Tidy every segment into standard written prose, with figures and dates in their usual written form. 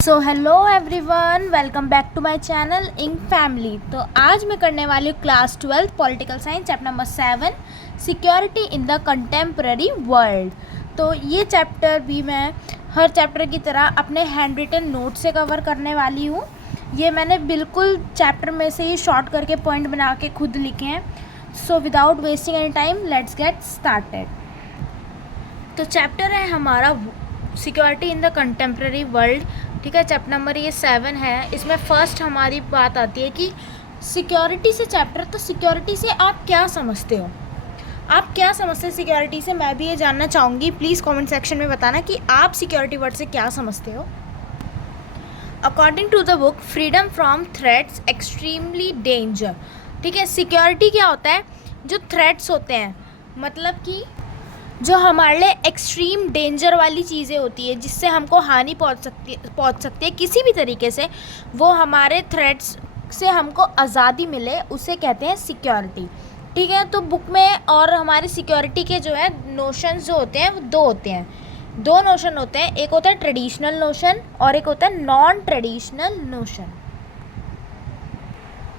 So hello everyone, welcome back to my channel ink family. तो आज मैं करने वाली हूँ class 12 political science chapter number 7 security in the contemporary world. तो ये चैप्टर भी मैं हर चैप्टर की तरह अपने हैंड रिटन नोट से कवर करने वाली हूँ। ये मैंने बिल्कुल चैप्टर में से ही शॉर्ट करके पॉइंट बना के खुद लिखे हैं। So without wasting any time let's get started. तो चैप्टर है हमारा security in the contemporary world. ठीक है, चैप्टर नंबर ये 7 है। इसमें फर्स्ट हमारी बात आती है कि सिक्योरिटी से चैप्टर, तो सिक्योरिटी से आप क्या समझते हो, आप क्या समझते हैं सिक्योरिटी से, मैं भी ये जानना चाहूँगी। प्लीज़ कमेंट सेक्शन में बताना कि आप सिक्योरिटी वर्ड से क्या समझते हो। According to the book freedom from threats extremely danger. ठीक है, सिक्योरिटी क्या होता है, जो थ्रेट्स होते हैं, मतलब कि जो हमारे लिए एक्सट्रीम डेंजर वाली चीज़ें होती है, जिससे हमको हानि पहुंच सकती है किसी भी तरीके से, वो हमारे थ्रेट्स से हमको आज़ादी मिले, उसे कहते हैं सिक्योरिटी। ठीक है, तो बुक में और हमारे सिक्योरिटी के जो है नोशंस जो होते हैं वो दो होते हैं, दो नोशन होते हैं। एक होता है ट्रेडिशनल नोशन और एक होता है नॉन ट्रेडिशनल नोशन।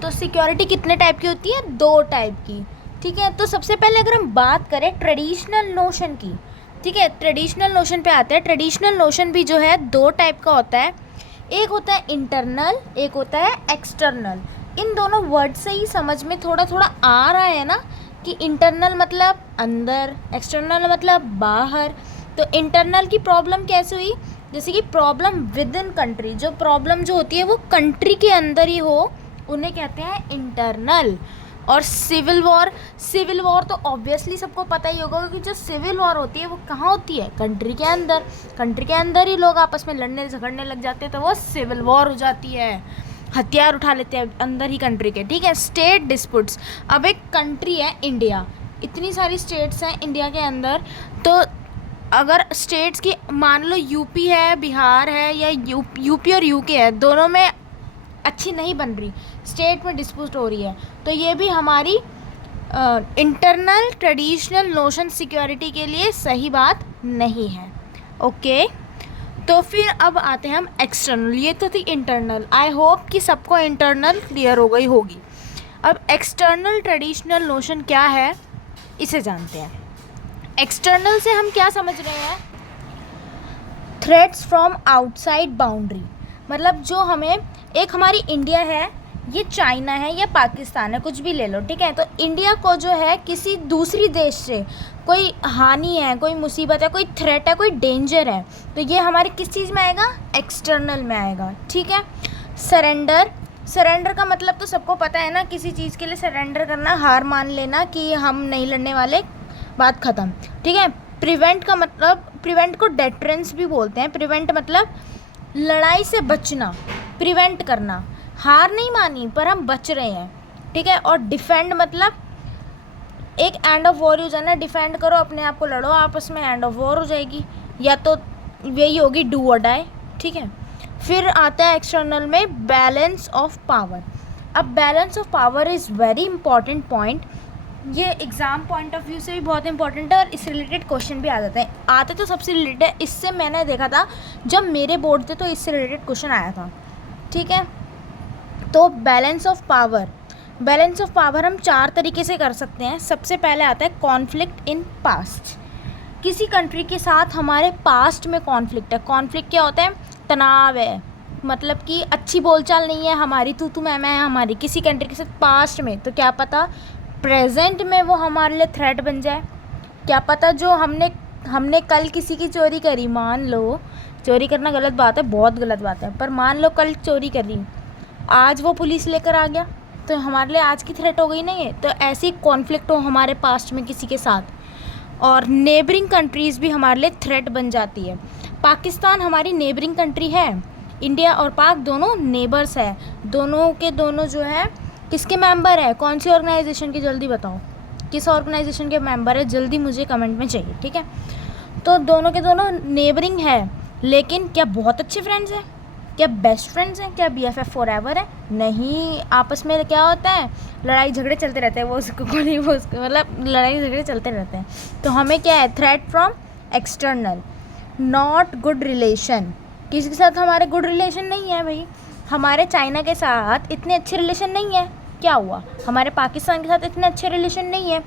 तो सिक्योरिटी कितने टाइप की होती है, दो टाइप की। ठीक है, तो सबसे पहले अगर हम बात करें ट्रेडिशनल नोशन की, ठीक है, ट्रेडिशनल नोशन पे आते हैं। ट्रेडिशनल नोशन भी जो है दो टाइप का होता है, एक होता है इंटरनल, एक होता है एक्सटर्नल। इन दोनों वर्ड से ही समझ में थोड़ा थोड़ा आ रहा है ना कि इंटरनल मतलब अंदर, एक्सटर्नल मतलब बाहर। तो इंटरनल की प्रॉब्लम कैसे हुई, जैसे कि प्रॉब्लम विद इन कंट्री, जो प्रॉब्लम जो होती है वो कंट्री के अंदर ही हो, उन्हें कहते हैं इंटरनल। और सिविल वॉर तो ऑब्वियसली सबको पता ही होगा कि जो सिविल वॉर होती है वो कहाँ होती है, कंट्री के अंदर। कंट्री के अंदर ही लोग आपस में लड़ने झगड़ने लग जाते हैं, तो वो सिविल वॉर हो जाती है, हथियार उठा लेते हैं अंदर ही कंट्री के। ठीक है, स्टेट डिस्प्यूट्स। अब एक कंट्री है इंडिया, इतनी सारी स्टेट्स हैं इंडिया के अंदर, तो अगर स्टेट्स की मान लो यूपी है, बिहार है, या यूपी और यूके है, दोनों में अच्छी नहीं बन रही, स्टेट में डिस्प्यूट हो रही है, तो ये भी हमारी इंटरनल ट्रेडिशनल नोशन सिक्योरिटी के लिए सही बात नहीं है। ओके, तो फिर अब आते हैं हम एक्सटर्नल। ये तो थी इंटरनल, आई होप कि सबको इंटरनल क्लियर हो गई होगी। अब एक्सटर्नल ट्रेडिशनल नोशन क्या है, इसे जानते हैं। एक्सटर्नल से हम क्या समझ रहे हैं, थ्रेट्स फ्रॉम आउटसाइड बाउंड्री, मतलब जो हमें, एक हमारी इंडिया है, ये चाइना है या पाकिस्तान है, कुछ भी ले लो। ठीक है, तो इंडिया को जो है किसी दूसरी देश से कोई हानि है, कोई मुसीबत है, कोई थ्रेट है, कोई डेंजर है, तो ये हमारे किस चीज़ में आएगा, एक्सटर्नल में आएगा। ठीक है, सरेंडर का मतलब तो सबको पता है ना, किसी चीज़ के लिए सरेंडर करना, हार मान लेना कि हम नहीं लड़ने वाले, बात ख़त्म। ठीक है, प्रिवेंट का मतलब, प्रिवेंट को डेटरेंस भी बोलते हैं। प्रिवेंट मतलब लड़ाई से बचना, प्रिवेंट करना, हार नहीं मानी पर हम बच रहे हैं। ठीक है, और डिफेंड मतलब एक एंड ऑफ वॉर यूज है ना, डिफेंड करो अपने आप को, लड़ो आपस में, एंड ऑफ वॉर हो जाएगी, या तो यही होगी डू और डाई। ठीक है, फिर आता है एक्सटर्नल में बैलेंस ऑफ पावर। अब balance of power is very important point, ये एग्ज़ाम पॉइंट ऑफ व्यू से भी बहुत इंपॉर्टेंट है, और इससे रिलेटेड क्वेश्चन भी आ जाते हैं, आते तो सबसे रिलेटेड है। इससे मैंने देखा था जब मेरे बोर्ड थे तो इससे रिलेटेड क्वेश्चन आया था। ठीक है, तो बैलेंस ऑफ पावर हम चार तरीके से कर सकते हैं। सबसे पहले आता है कॉन्फ्लिक्ट इन पास्ट, किसी कंट्री के साथ हमारे पास्ट में कॉन्फ्लिक्ट है। कॉन्फ्लिक्ट क्या होता है, तनाव है, मतलब कि अच्छी बोलचाल नहीं है हमारी, तू मैं है हमारी किसी कंट्री के साथ पास्ट में, तो क्या पता प्रेजेंट में वो हमारे लिए थ्रेट बन जाए। क्या पता जो हमने कल किसी की चोरी करी, मान लो, चोरी करना गलत बात है, बहुत गलत बात है, पर मान लो कल चोरी करी, आज वो पुलिस लेकर आ गया, तो हमारे लिए आज की थ्रेट हो गई नहीं है। तो ऐसी कॉन्फ्लिक्ट हो हमारे पास्ट में किसी के साथ, और नेबरिंग कंट्रीज़ भी हमारे लिए थ्रेट बन जाती है। पाकिस्तान हमारी नेबरिंग कंट्री है, इंडिया और पाक दोनों नेबर्स है, दोनों के दोनों जो है किसके मेंबर है, कौन सी ऑर्गेनाइजेशन के, जल्दी बताओ किस ऑर्गेनाइजेशन के मेंबर है, जल्दी मुझे कमेंट में चाहिए। ठीक है, तो दोनों के दोनों नेबरिंग है, लेकिन क्या बहुत अच्छे फ्रेंड्स हैं, क्या बेस्ट फ्रेंड्स हैं, क्या BFF फॉरएवर है, नहीं। आपस में क्या होता है, लड़ाई झगड़े चलते रहते हैं, वो उसको नहीं, वो उसको, मतलब लड़ाई झगड़े चलते रहते हैं। तो हमें क्या है, threat from external, not good relation, किसी के साथ हमारे गुड रिलेशन नहीं है भाई। हमारे चाइना के साथ इतने अच्छे रिलेशन नहीं है, क्या हुआ? हमारे पाकिस्तान के साथ इतने अच्छे रिलेशन नहीं है,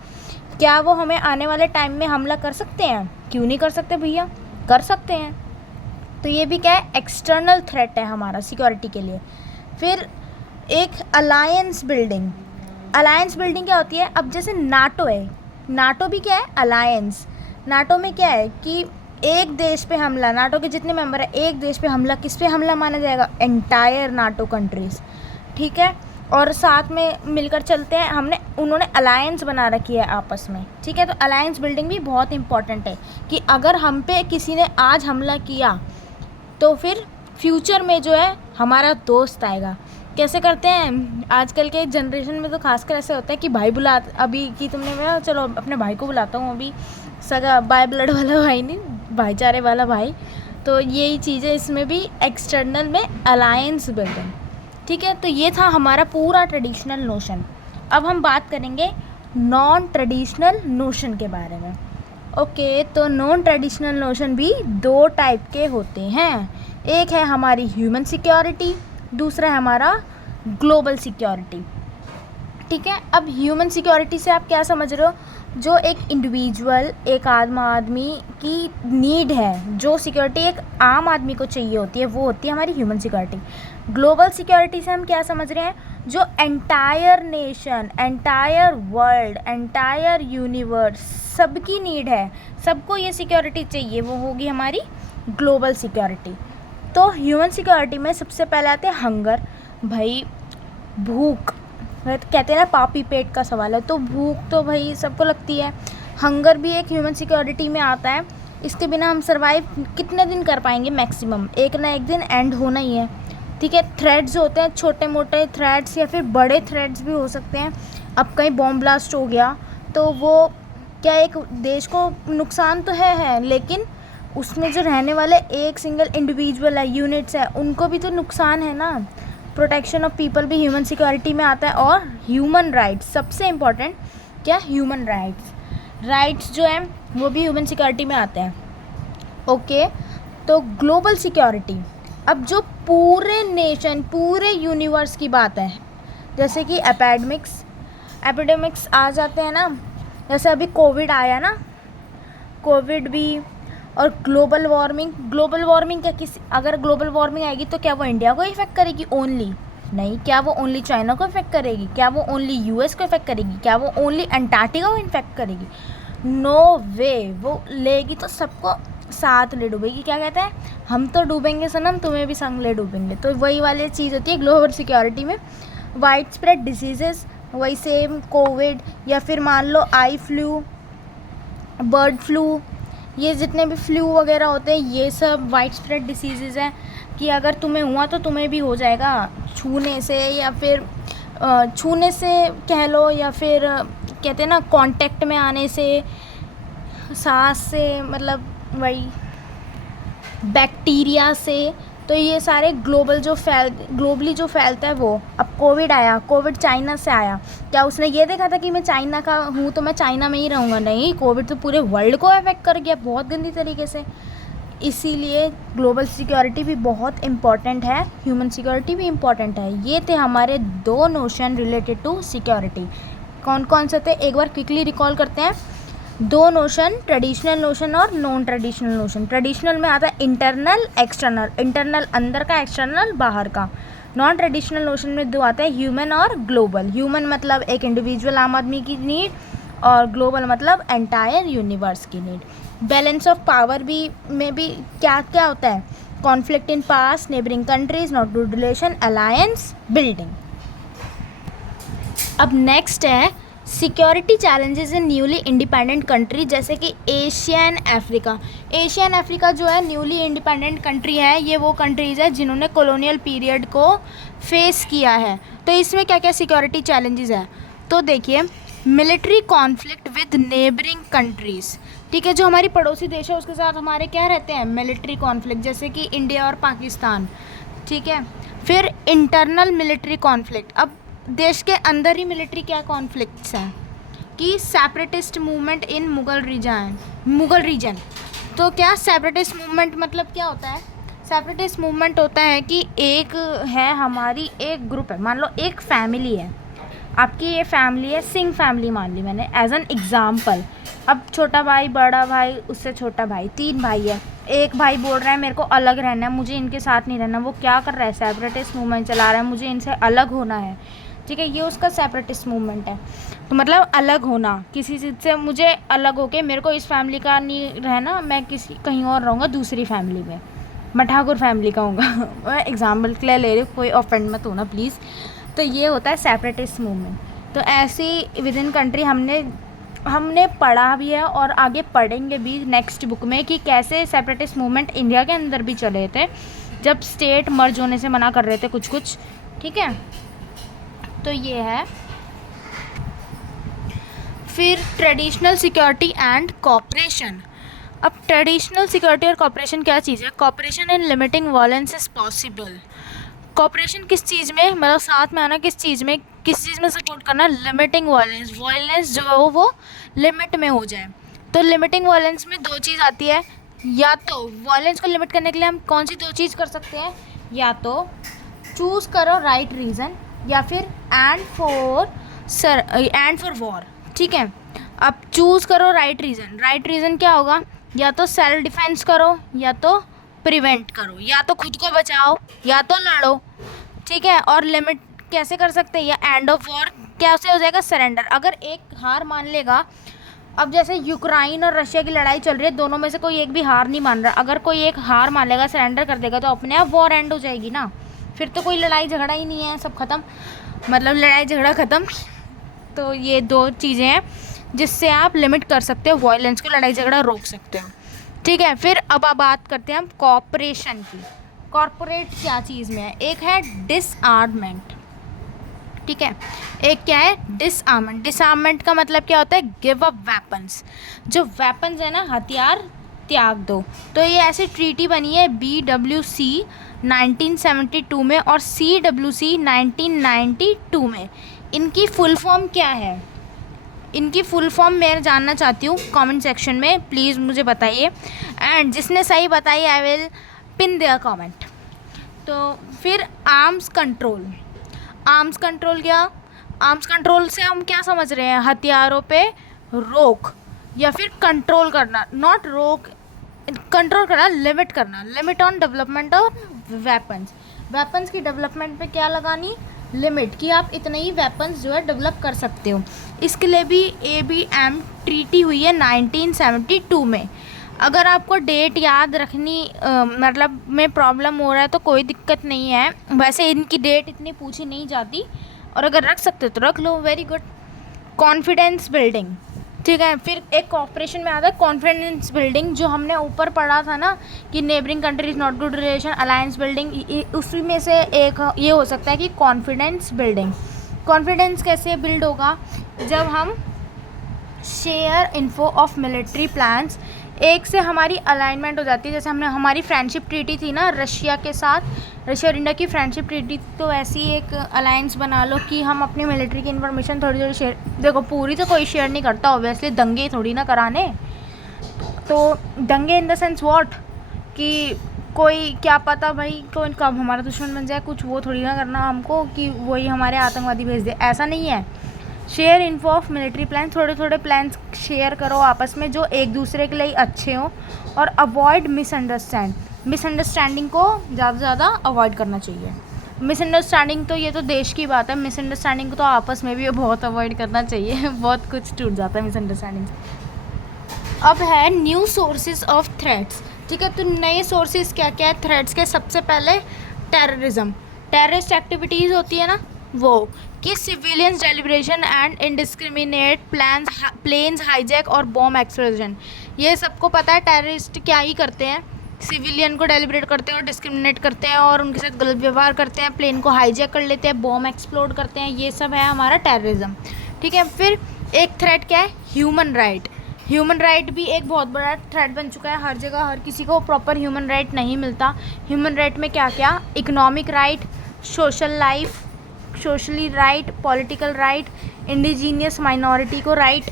क्या वो हमें आने वाले टाइम में हमला कर सकते हैं? क्यों नहीं कर सकते भैया, कर सकते हैं। तो ये भी क्या है, एक्सटर्नल थ्रेट है हमारा सिक्योरिटी के लिए। फिर एक अलायंस बिल्डिंग। अलायंस बिल्डिंग क्या होती है? अब जैसे नाटो है, नाटो भी क्या है, अलायंस। नाटो में क्या है कि एक देश पे हमला, नाटो के जितने मेंबर है, एक देश पे हमला, किस पे हमला माना जाएगा? एंटायर नाटो कंट्रीज़, ठीक है। और साथ में मिलकर चलते हैं, उन्होंने अलायंस बना रखी है आपस में, ठीक है। तो अलायंस बिल्डिंग भी बहुत इंपॉर्टेंट है कि अगर हम पे किसी ने आज हमला किया तो फिर फ्यूचर में जो है हमारा दोस्त आएगा। कैसे करते हैं आजकल के जनरेशन में? तो खासकर ऐसे होता है कि भाई बुला, अभी कि तुमने मैं चलो अपने भाई को बुलाता हूँ, अभी सगा बाय ब्लड वाला भाई नहीं, भाईचारे वाला भाई। तो यही चीज़ है इसमें भी, एक्सटर्नल में अलायंस बिल्डिंग, ठीक है। तो ये था हमारा पूरा ट्रेडिशनल नोशन। अब हम बात करेंगे नॉन ट्रेडिशनल नोशन के बारे में। ओके, तो नॉन ट्रेडिशनल नोशन भी दो टाइप के होते हैं। एक है हमारी ह्यूमन सिक्योरिटी, दूसरा है हमारा ग्लोबल सिक्योरिटी, ठीक है। अब ह्यूमन सिक्योरिटी से आप क्या समझ रहे हो? जो एक इंडिविजुअल, एक आदमी की नीड है, जो सिक्योरिटी एक आम आदमी को चाहिए होती है, वो होती है हमारी ह्यूमन सिक्योरिटी। ग्लोबल सिक्योरिटी से हम क्या समझ रहे हैं? जो entire nation, entire world, entire universe, सबकी नीड है, सबको ये सिक्योरिटी चाहिए, वो होगी हमारी ग्लोबल सिक्योरिटी। तो ह्यूमन सिक्योरिटी में सबसे पहले आते हैं हंगर। भाई भूख, कहते हैं ना पापी पेट का सवाल है, तो भूख तो भाई सबको लगती है। हंगर भी एक ह्यूमन सिक्योरिटी में आता है। इसके बिना हम सर्वाइव कितने दिन कर पाएंगे? मैक्सिमम एक ना एक दिन एंड होना ही है, ठीक है। थ्रेड्स होते हैं, छोटे मोटे थ्रेड्स या फिर बड़े थ्रेड्स भी हो सकते हैं। अब कहीं बॉम्ब ब्लास्ट हो गया तो वो क्या एक देश को नुकसान तो है, लेकिन उसमें जो रहने वाले एक सिंगल इंडिविजुअल है, यूनिट्स है, उनको भी तो नुकसान है ना। प्रोटेक्शन ऑफ पीपल भी ह्यूमन सिक्योरिटी में आता है। और ह्यूमन राइट्स, सबसे इम्पॉर्टेंट क्या, ह्यूमन राइट्स जो है वो भी ह्यूमन सिक्योरिटी में आते हैं। ओके, तो ग्लोबल सिक्योरिटी, अब जो पूरे नेशन, पूरे यूनिवर्स की बात है, जैसे कि एपिडेमिक्स आ जाते हैं ना, जैसे अभी कोविड आया ना, कोविड भी। और ग्लोबल वार्मिंग क्या, किसी अगर ग्लोबल वार्मिंग आएगी तो क्या वो इंडिया को इफेक्ट करेगी ओनली? नहीं। क्या वो ओनली चाइना को इफेक्ट करेगी? क्या वो ओनली यूएस को इफेक्ट करेगी? क्या वो ओनली अंटार्कटिका को इफेक्ट करेगी? नो वे, वो लेगी तो सबको साथ ले डूबेगी। क्या कहते हैं, हम तो डूबेंगे सनम, तुम्हें भी संग ले डूबेंगे। तो वही वाली चीज़ होती है ग्लोबल सिक्योरिटी में। वाइड स्प्रेड डिसीजेस, वही सेम कोविड, या फिर मान लो आई फ्लू, बर्ड फ्लू, ये जितने भी फ्लू वगैरह होते हैं, ये सब वाइड स्प्रेड डिसीज़ेज़ हैं कि अगर तुम्हें हुआ तो तुम्हें भी हो जाएगा, छूने से, या फिर छूने से कह लो, या फिर कहते हैं ना कांटेक्ट में आने से, सांस से, मतलब वही बैक्टीरिया से। तो ये सारे ग्लोबली जो फैलता है वो। अब कोविड आया, कोविड चाइना से आया, क्या उसने ये देखा था कि मैं चाइना का हूँ तो मैं चाइना में ही रहूँगा? नहीं, कोविड तो पूरे वर्ल्ड को अफेक्ट कर गया बहुत गंदी तरीके से। इसीलिए ग्लोबल सिक्योरिटी भी बहुत इम्पॉर्टेंट है, ह्यूमन सिक्योरिटी भी इम्पॉर्टेंट है। ये थे हमारे दो नोशन रिलेटेड टू सिक्योरिटी। कौन कौन से थे, एक बार क्विकली रिकॉल करते हैं। दो नोशन, ट्रेडिशनल नोशन और नॉन ट्रेडिशनल नोशन। ट्रेडिशनल में आता है इंटरनल, एक्सटर्नल। इंटरनल अंदर का, एक्सटर्नल बाहर का। नॉन ट्रेडिशनल नोशन में दो आते हैं, ह्यूमन और ग्लोबल। ह्यूमन मतलब एक इंडिविजुअल आम आदमी की नीड, और ग्लोबल मतलब एंटायर यूनिवर्स की नीड। बैलेंस ऑफ पावर भी में भी क्या क्या होता है, conflict in past, neighbouring countries, not good relation, alliance building. अब नेक्स्ट है security challenges in newly independent country, जैसे कि एशियन अफ्रीका। एशियन अफ्रीका जो है न्यूली इंडिपेंडेंट कंट्री है, ये वो कंट्रीज़ है जिन्होंने कॉलोनियल पीरियड को फेस किया है। तो इसमें क्या क्या सिक्योरिटी चैलेंजेस है, तो देखिए, military conflict with neighbouring countries, ठीक है। जो हमारी पड़ोसी देश है उसके साथ हमारे क्या रहते हैं, मिलिट्री कॉन्फ्लिक्ट, जैसे कि इंडिया और पाकिस्तान, ठीक है। फिर इंटरनल मिलिट्री कॉन्फ्लिक्ट, अब देश के अंदर ही मिलिट्री क्या कॉन्फ्लिक्ट्स हैं कि separatist movement in Mughal region. तो क्या सेपरेटिस्ट मूवमेंट मतलब क्या होता है, सेपरेटिस्ट मूवमेंट होता है कि एक है हमारी, एक ग्रुप है, मान लो एक फैमिली है, आपकी ये फैमिली है, सिंह फैमिली मान ली मैंने एज एन एग्ज़ाम्पल। अब छोटा भाई, बड़ा भाई, उससे छोटा भाई, 3 भाई है। एक भाई बोल रहा है मेरे को अलग रहना है, मुझे इनके साथ नहीं रहना। वो क्या कर रहा है? सेपरेटिस्ट मूवमेंट चला रहा है, मुझे इनसे अलग होना है। ठीक है, ये उसका सेपरेटिस्ट मूवमेंट है। तो मतलब अलग होना, किसी चीज़ से मुझे अलग होके, मेरे को इस फैमिली का नहीं रहना, मैं किसी कहीं और रहूँगा, दूसरी फैमिली में, मैं ठाकुर फैमिली का हूँगा। मैं एग्जाम्पल के लिए ले रही हूँ, कोई ऑफेंड मत होना प्लीज़। तो ये होता है सेपरेटिस्ट मूवमेंट। तो ऐसी विद इन कंट्री हमने पढ़ा भी है और आगे पढ़ेंगे भी नेक्स्ट बुक में कि कैसे सेपरेटिस्ट मूवमेंट इंडिया के अंदर भी चले थे, जब स्टेट मर्ज होने से मना कर रहे थे कुछ कुछ। ठीक है, तो ये है। फिर ट्रेडिशनल सिक्योरिटी एंड कॉपरेशन। अब ट्रेडिशनल सिक्योरिटी और कॉपरेशन क्या चीज़ है? Cooperation in limiting violence is possible. Cooperation किस चीज़ में, मतलब साथ में आना, किस चीज़ में सपोर्ट करना? Limiting violence. वायलेंस जो है वो लिमिट में हो जाए। तो लिमिटिंग वायलेंस में 2 चीज़ आती है, या तो वायलेंस को लिमिट करने के लिए हम कौन सी 2 चीज़ कर सकते हैं? या तो चूज़ करो राइट रीज़न, या फिर एंड फॉर वॉर। ठीक है, अब चूज़ करो राइट रीज़न। राइट रीज़न क्या होगा? या तो सेल्फ डिफेंस करो, या तो प्रिवेंट करो, या तो खुद को बचाओ, या तो लड़ो। ठीक है, और लिमिट कैसे कर सकते हैं? या एंड ऑफ वॉर कैसे हो जाएगा? सरेंडर। अगर एक हार मान लेगा, अब जैसे यूक्रेन और रशिया की लड़ाई चल रही है, दोनों में से कोई एक भी हार नहीं मान रहा, अगर कोई एक हार मान लेगा, सरेंडर कर देगा, तो अपने आप वॉर एंड हो जाएगी ना। फिर तो कोई लड़ाई झगड़ा ही नहीं है, सब ख़त्म, मतलब लड़ाई झगड़ा ख़त्म। तो ये 2 चीज़ें हैं जिससे आप लिमिट कर सकते हो वायलेंस को, लड़ाई झगड़ा रोक सकते हो। ठीक है, फिर अब आप बात करते हैं हम कॉपरेशन की। कॉर्पोरेट क्या चीज़ में है? एक है डिसआर्ममेंट। ठीक है, एक क्या है? डिसआर्ममेंट। डिसआर्ममेंट का मतलब क्या होता है? Give up weapons. जो वेपन्स है ना, हथियार त्याग दो। तो ये ऐसी ट्रीटी बनी है BWC 1972 में और CWC 1992 में। इनकी फुल फॉर्म क्या है? इनकी फुल फॉर्म मैं जानना चाहती हूँ, कमेंट सेक्शन में प्लीज़ मुझे बताइए, एंड जिसने सही बताई I will pin their comment. तो फिर आर्म्स कंट्रोल। आर्म्स कंट्रोल क्या? आर्म्स कंट्रोल से हम क्या समझ रहे हैं? हथियारों पे रोक, या फिर कंट्रोल करना, नॉट रोक, कंट्रोल करना, लिमिट करना, limit on development of weapons. Weapons की डेवलपमेंट पे क्या लगानी? लिमिट, कि आप इतने ही वेपन्स जो है डेवलप कर सकते हो। इसके लिए भी ABM ट्रीटी हुई है 1972 में। अगर आपको डेट याद रखनी मतलब में प्रॉब्लम हो रहा है तो कोई दिक्कत नहीं है, वैसे इनकी डेट इतनी पूछी नहीं जाती, और अगर रख सकते हो तो रख लो, वेरी गुड। Confidence building. ठीक है, फिर एक कॉपरेशन में आता है कॉन्फिडेंस बिल्डिंग, जो हमने ऊपर पढ़ा था ना कि neighbouring countries not good relation, alliance building, उसी में से एक ये हो सकता है कि कॉन्फिडेंस बिल्डिंग। कॉन्फिडेंस कैसे बिल्ड होगा? जब हम share info of military plans, एक से हमारी अलाइनमेंट हो जाती है। जैसे हमने हमारी फ्रेंडशिप ट्रीटी थी ना रशिया के साथ, रशिया और इंडिया की फ्रेंडशिप ट्रीटी, तो ऐसी एक अलायंस बना लो कि हम अपनी मिलिट्री की इन्फॉर्मेशन थोड़ी थोड़ी शेयर, देखो पूरी तो कोई शेयर नहीं करता ऑब्वियसली, दंगे थोड़ी ना कराने। तो दंगे इन द सेंस व्हाट, कि कोई क्या पता भाई कौन कब हमारा दुश्मन बन जाए, कुछ वो थोड़ी ना करना हमको कि वही हमारे आतंकवादी भेज दे, ऐसा नहीं है। Share info of military plan, थोड़े थोड़े प्लान्स शेयर करो आपस में जो एक दूसरे के लिए अच्छे हों, और अवॉइड मिसअंडरस्टैंडिंग को ज़्यादा से ज़्यादा अवॉइड करना चाहिए। मिसअंडरस्टैंडिंग तो ये तो देश की बात है, मिसअंडरस्टैंडिंग को तो आपस में भी बहुत अवॉइड करना चाहिए। बहुत कुछ टूट जाता है मिसअंडरस्टैंडिंग से। अब है न्यू सोर्सेज ऑफ थ्रेट्स। ठीक है, तो नए सोर्सेज क्या क्या है थ्रेट्स के? सबसे पहले टेररिज्म, टेररिस्ट एक्टिविटीज़ होती है ना वो, कि civilians deliberation and indiscriminate planes hijack और बॉम्ब एक्सप्लोजन। ये सबको पता है टेररिस्ट क्या ही करते हैं, सिविलियन को डेलिब्रेट करते हैं और डिस्क्रिमिनेट करते हैं और उनके साथ गलत व्यवहार करते हैं, प्लेन को हाईजैक कर लेते हैं, बॉम्ब एक्सप्लोड करते हैं, ये सब है हमारा टेररिज्म। ठीक है, फिर एक थ्रेट क्या है? Human right. ह्यूमन राइट भी एक बहुत बड़ा थ्रेट बन चुका है, हर जगह हर किसी को प्रॉपर ह्यूमन राइट नहीं मिलता। ह्यूमन राइट में क्या क्या? Economic right, socially right, political right, indigenous minority को राइट।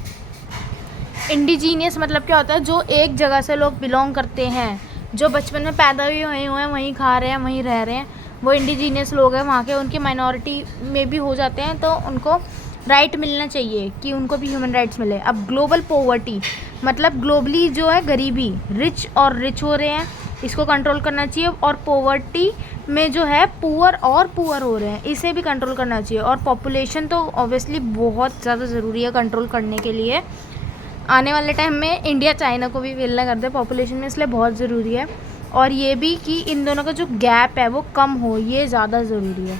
इंडिजीनियस मतलब क्या होता है? जो एक जगह से लोग बिलोंग करते हैं, जो बचपन में पैदा भी हुए हैं वहीं खा रहे हैं, वहीं रह रहे हैं, वो इंडिजीनियस लोग हैं वहाँ के, उनकी माइनॉरिटी में भी हो जाते हैं, तो उनको राइट मिलना चाहिए कि उनको भी ह्यूमन राइट्स मिले। अब ग्लोबल पोवर्टी मतलब ग्लोबली जो है गरीबी, रिच और रिच हो रहे हैं, इसको कंट्रोल करना चाहिए। और पोवर्टी में जो है पुअर और पुअर हो रहे हैं, इसे भी कंट्रोल करना चाहिए। और पॉपुलेशन तो ऑब्वियसली बहुत ज़्यादा ज़रूरी है कंट्रोल करने के लिए। आने वाले टाइम में इंडिया चाइना को भी विलना कर दे पॉपुलेशन में, इसलिए बहुत ज़रूरी है। और ये भी कि इन दोनों का जो गैप है वो कम हो, ये ज़्यादा ज़रूरी है।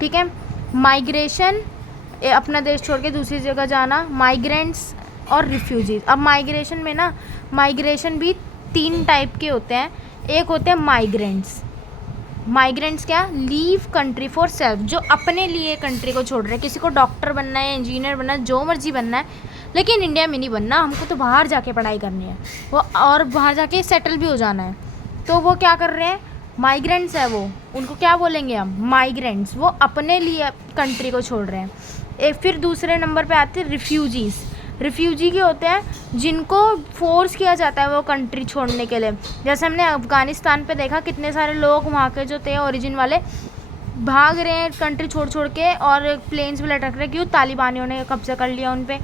ठीक है। माइग्रेशन, अपना देश छोड़ के दूसरी जगह जाना, माइग्रेंट्स और रिफ्यूजीज़। अब माइग्रेशन में ना, माइग्रेशन भी 3 टाइप के होते हैं। एक होते हैं माइग्रेंट्स। माइग्रेंट्स क्या? लीव कंट्री फॉर सेल्फ, जो अपने लिए कंट्री को छोड़ रहे हैं। किसी को डॉक्टर बनना है, इंजीनियर बनना है, जो मर्जी बनना है, लेकिन इंडिया में नहीं बनना, हमको तो बाहर जाके पढ़ाई करनी है वो, और बाहर जाके सेटल भी हो जाना है। तो वो क्या कर रहे हैं? माइग्रेंट्स है वो, उनको क्या बोलेंगे हम? माइग्रेंट्स। वो अपने लिए कंट्री को छोड़ रहे हैं। फिर दूसरे नंबर पे आते हैं रिफ्यूजीज़। रिफ्यूजी के होते हैं जिनको फोर्स किया जाता है वो कंट्री छोड़ने के लिए। जैसे हमने अफ़गानिस्तान पे देखा, कितने सारे लोग वहाँ के जो थे ओरिजिन वाले भाग रहे हैं कंट्री छोड़ छोड़ के, और प्लेन्स भी लटक रहे, क्यों? तालिबानियों ने कब्जा कर लिया उन पे,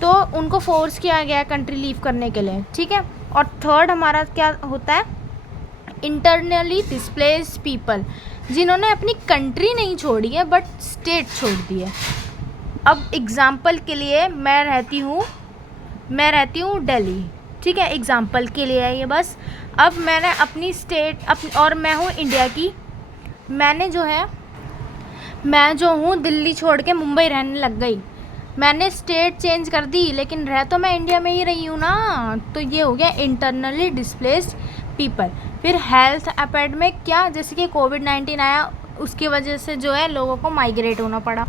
तो उनको फोर्स किया गया है कंट्री लीव करने के लिए। ठीक है। और थर्ड हमारा क्या होता है? इंटरनली डिस्प्लेस्ड पीपल, जिन्होंने अपनी कंट्री नहीं छोड़ी है बट स्टेट छोड़ दी है। अब एग्ज़ाम्पल के लिए मैं रहती हूँ दिल्ली। ठीक है, एग्ज़ाम्पल के लिए है ये बस। अब मैंने अपनी स्टेट और मैं हूँ इंडिया की, मैं जो हूँ दिल्ली छोड़ के मुंबई रहने लग गई। मैंने स्टेट चेंज कर दी, लेकिन रह तो मैं इंडिया में ही रही हूँ ना। तो ये हो गया इंटरनली डिस्प्लेस्ड पीपल। फिर हेल्थ एपेडेमिक, क्या? जैसे कि कोविड-19 आया, उसकी वजह से जो है लोगों को माइग्रेट होना पड़ा।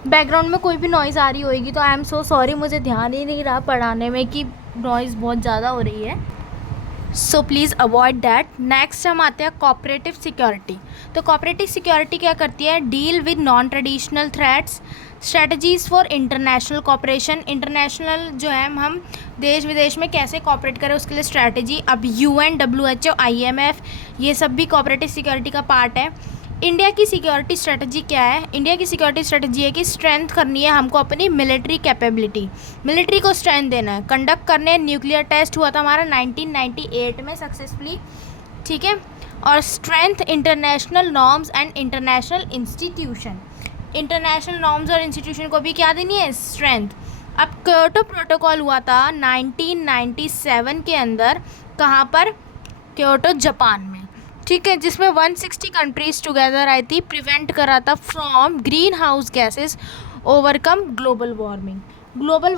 बैकग्राउंड में कोई भी नॉइज़ आ रही होगी तो आई एम सो सॉरी, मुझे ध्यान ही नहीं रहा पढ़ाने में कि नॉइज़ बहुत ज़्यादा हो रही है, so please avoid that. Next हम आते हैं कोऑपरेटिव सिक्योरिटी। तो कोऑपरेटिव सिक्योरिटी क्या करती है? Deal with non traditional threats, strategies for international cooperation. International जो है हम देश विदेश में कैसे कोऑपरेट करें उसके लिए स्ट्रैटेजी। अब UN, WHO, IMF, ये सब भी कोऑपरेटिव सिक्योरिटी का पार्ट है। इंडिया की सिक्योरिटी स्ट्रेटजी क्या है? इंडिया की सिक्योरिटी स्ट्रेटजी है कि स्ट्रेंथ करनी है हमको अपनी मिलिट्री कैपेबिलिटी, मिलिट्री को स्ट्रेंथ देना है, कंडक्ट करने। न्यूक्लियर टेस्ट हुआ था हमारा 1998 में सक्सेसफुली। ठीक है। और strength international norms and international institution, international norms और इंस्टीट्यूशन को भी क्या देनी है? स्ट्रेंथ। अब क्योटो प्रोटोकॉल हुआ था 1997 के अंदर, कहाँ पर? क्योटो, जापान में। ठीक है, जिसमें 160 कंट्रीज़ टुगेदर आई थी, प्रिवेंट करा था from green house gases, overcome global warming. Global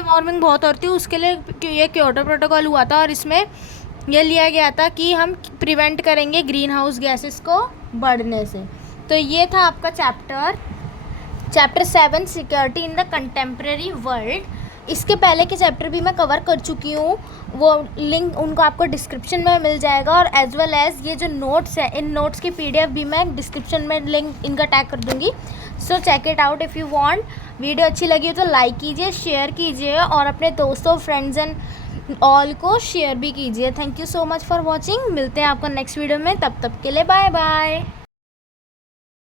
warming बहुत होती है, उसके लिए ये क्योटो प्रोटोकॉल हुआ था, और इसमें यह लिया गया था कि हम प्रिवेंट करेंगे ग्रीन हाउस गैसेस को बढ़ने से। तो ये था आपका chapter 7, security in the contemporary world. इसके पहले के चैप्टर भी मैं कवर कर चुकी हूँ, वो लिंक उनको आपको डिस्क्रिप्शन में मिल जाएगा। और एज वेल एज़ ये जो नोट्स है, इन नोट्स की PDF भी मैं डिस्क्रिप्शन में लिंक इनका टैग कर दूँगी, so check it out if you want. Video अच्छी लगी हो तो लाइक कीजिए, शेयर कीजिए, और अपने दोस्तों, फ्रेंड्स एंड ऑल को शेयर भी कीजिए। Thank you so much for watching. मिलते हैं आपको नेक्स्ट वीडियो में, तब तक के लिए बाय बाय।